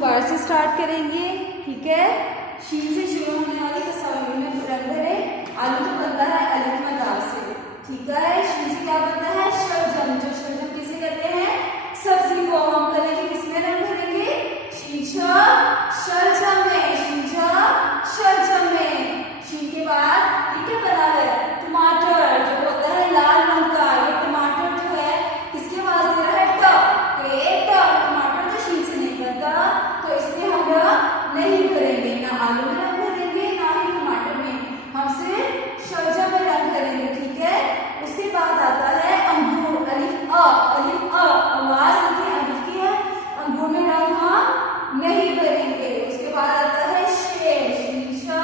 दोबारा से स्टार्ट करेंगे, ठीक है। शीन से शुरू होने वाली तस्वीर में रंग भरे। आलू तो बनता है अलिफ में दाल से, ठीक है। शीन से क्या बनता है? शलजम। जो शलजम किसे कहते हैं? सब्जी को। हम करेंगे किसमें रंग भरेंगे? शीशा शलजम में, शीशा शलजम में। शीन के बाद ये क्या बना है? टमाटर, जो होता है लाल रंग का। ये टमाटर जो है किसके आवाज दे रहा है? टमाटर तो शीन से नहीं बनता, तो इसमें हम रंग नहीं भरेंगे, ना आलू में रंग भरेंगे ना ही टमाटर में, हम सिर्फ शलजम में रंग भरेंगे, ठीक है। उसके बाद आता है अंगूर, अलिफ अ, आवाज देखिए अलिफ की है। अंगूर में रंग हम नहीं भरेंगे। उसके बाद आता है शेर, शीशा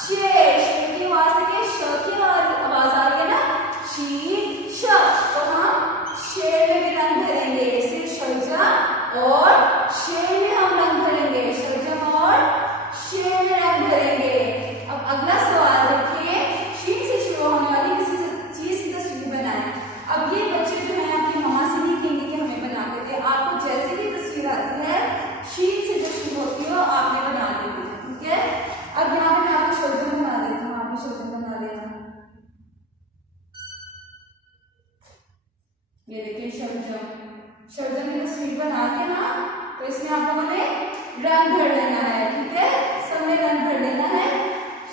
शेर। शेर की आवाज देखिए, श की आवाज आ रही है ना, शीशा, तो हम शेर में भी रंग भरेंगे। सिर्फ शलजम और शेर में हम रंग भरेंगे, शलजम और शेर में रंग भरेंगे। अब अगला सवाल देखिए, शीन से शुरू होने वाली किसी चीज की तस्वीर बनाएं। अब ये बच्चे जो हैं अपनी मम्मा से नहीं कहेंगे कि हमें बना के दे, आपको जैसे भी तस्वीर आती है शीन से जो शुरू होती हो आपने बना देनी है, ठीक है। अब यहाँ पे मैं आपको शलजम बना देती हूँ, आपने शलजम बना लेना। ये देखिए शलजम की तस्वीर बना के ना, तो इसमें आप लोगों ने रंग भर लेना है, ठीक है। सबने रंग भर लेना है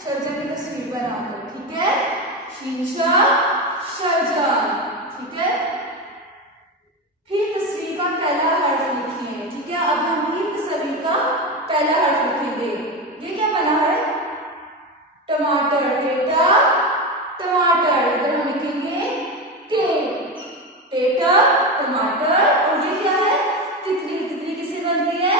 शलजम की तस्वीर बनाकर, ठीक है। शीशा शलजम, ठीक है। फिर तस्वीर का पहला हर्फ लिखिए, ठीक है। अब हम इन तस्वीर का पहला हर्फ लिखेंगे। ये क्या बना है? टमाटर, टेटा टमाटर। इधर हम लिखेंगे के, टेटा टमाटर। और ये क्या है? तितली। तितली किसे बनती है?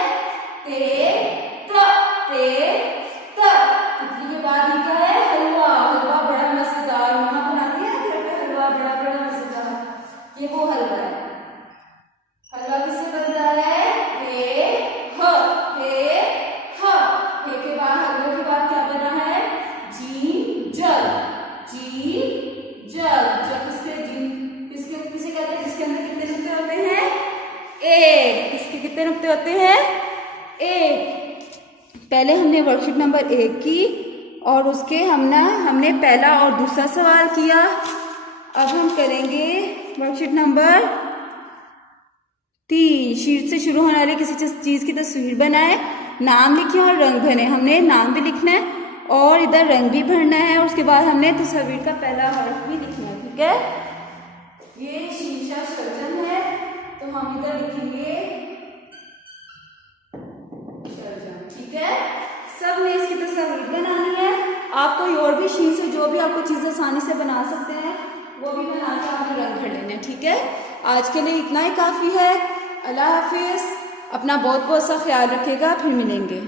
तितली के बाद ये क्या है? हलवा। हलवा बड़ा मजेदार, मम्मा बनाती है ना घर पे हलवा, बड़ा बड़ा मजेदार। ये वो हलवा है। हलवा किससे बनता है? हे के बाद, हलवे के बाद क्या बना है? जी जल। जल किसे कहते हैं? जिसके अंदर कितने नुक्ते होते हैं? एक। किसके कितने नुक्ते होते हैं? एक। पहले हमने वर्कशीट नंबर 1 की और उसके हमने पहला और दूसरा सवाल किया। अब हम करेंगे वर्कशीट नंबर 3। शीट से शुरू होने वाली किसी चीज की तस्वीर बनाए, नाम लिखे और रंग भरे। हमने नाम भी लिखना है और इधर रंग भी भरना है। उसके बाद हमने तस्वीर का पहला हर्फ भी लिखना है, ठीक है। ये शीशा शलजम है, तो हम इधर लिखेंगे शलजम, ठीक है। सब ने इसकी तस्वीर बनानी है। आप कोई और भी शीन से जो भी आपको चीजें आसानी से बना सकते हैं वो भी बना के आपने रंग भर लेना है, ठीक है। आज के लिए इतना ही काफी है। अल्लाह हाफिज। अपना बहुत बहुत सा ख्याल रखिएगा, फिर मिलेंगे।